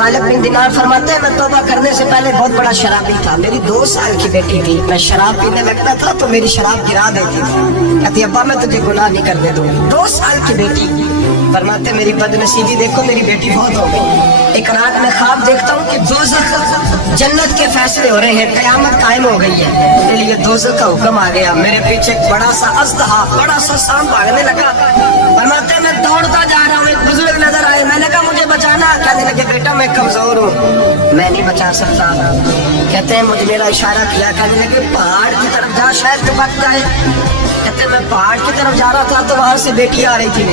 मालिक बिन दिनार फरमाते हैं मैं तौबा करने से पहले बहुत बड़ा शराबी था। मेरी 2 साल की बेटी थी, मैं शराब पीने लगता था तो मेरी शराब गिरा देती थी। कहती अब्बा मैं तुझे गुनाह नहीं करने दूंगी। 2 साल की बेटी। फरमाते मेरी बदनसीबी देखो, मेरी बेटी बहुत हो गई। एक रात में ख्वाब देखता हूँ कि दोज़ख जन्नत के फैसले हो रहे हैं, कयामत कायम हो गई है, मेरे लिए दोज़ख का हुक्म आ गया। मेरे पीछे एक बड़ा सा अज़दहा, बड़ा सा सांप भागने लगा। फरमाते मैं दौड़ता जा रहा हूँ, एक बुजुर्ग नजर आए, मैंने कहा मुझे बचाना। कहने लगे बेटा मैं कमजोर हूँ, मैं नहीं बचा सकता। कहते हैं मुझे मेरा इशारा किया, कहने लगे पहाड़ की तरफ जा, शायद तो बच जाए। कहते मैं पहाड़ की तरफ जा रहा था तो वहां से बेटी आ रही थी।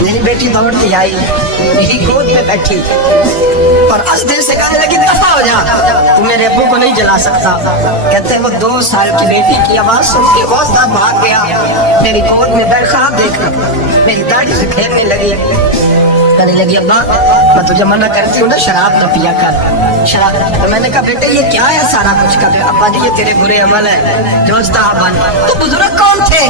मेरी बेटी दौड़ती आई, मेरी गोद में बैठी और अस्थिर से कहने लगी दफा हो जा, तू मेरे अब्बू को नहीं जला सकता। कहते हैं वो 2 साल की बेटी की आवाज सुन के हौसला भाग गया, मेरी गोद में बैठ ख्वाब देखा, मेरी दाढ़ी से खेलने लगी। कहने लगी अब्बा मैं तुझे मना करती हूँ ना, शराब न पिया कर, शराब। तो मैंने कहा बेटे ये क्या है सारा कुछ कर? अब्बा जी ये तेरे बुरे अमल है जो तो बुजुर्ग कौन थे?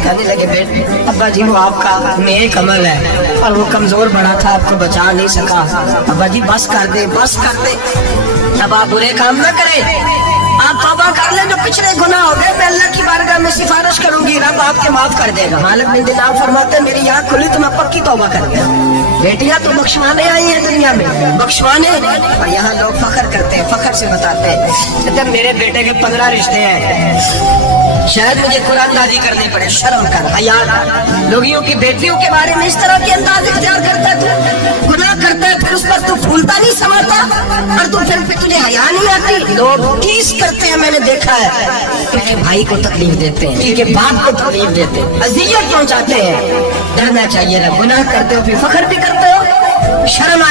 कहने लगे बेटे अब्बा जी वो आपका नेक अमल है और वो कमजोर बड़ा था, आपको बचा नहीं सका। अब्बा जी बस कर दे, बस कर दे, अब आप बुरे काम न करें, आप तौबा कर ले, जो पिछले गुनाह हो गए मैं अल्लाह की बारगाह में सिफारिश करूंगी, रब आपके माफ कर देगा। मालिक बिन दिनार फरमाते मेरी आँख खुली तो मैं पक्की तौबा कर गया। बेटियां तो बख्शवाने आई हैं दुनिया में, बख्शवाने, और यहाँ लोग फख्र करते हैं, फख्र से बताते हैं कहते मेरे बेटे के 15 रिश्ते हैं, शायद मुझे कुरान नाज़ी करनी पड़े। शर्म कर, हया। लोगियों की बेटियों के बारे में इस तरह के अंदाज इख्तियार करता है, तू गुनाह करता है फिर उस पर तू फूलता नहीं समझता, और तू फिर तुझे हया नहीं आती। लोग टीस करते हैं, मैंने देखा है, क्योंकि भाई को तकलीफ देते हैं, क्योंकि बाप को तकलीफ देते हैं, अज़ियत पहुंचाते हैं। डरना चाहिए ना, गुनाह करते हो फिर फख्र भी करते हो, शर्म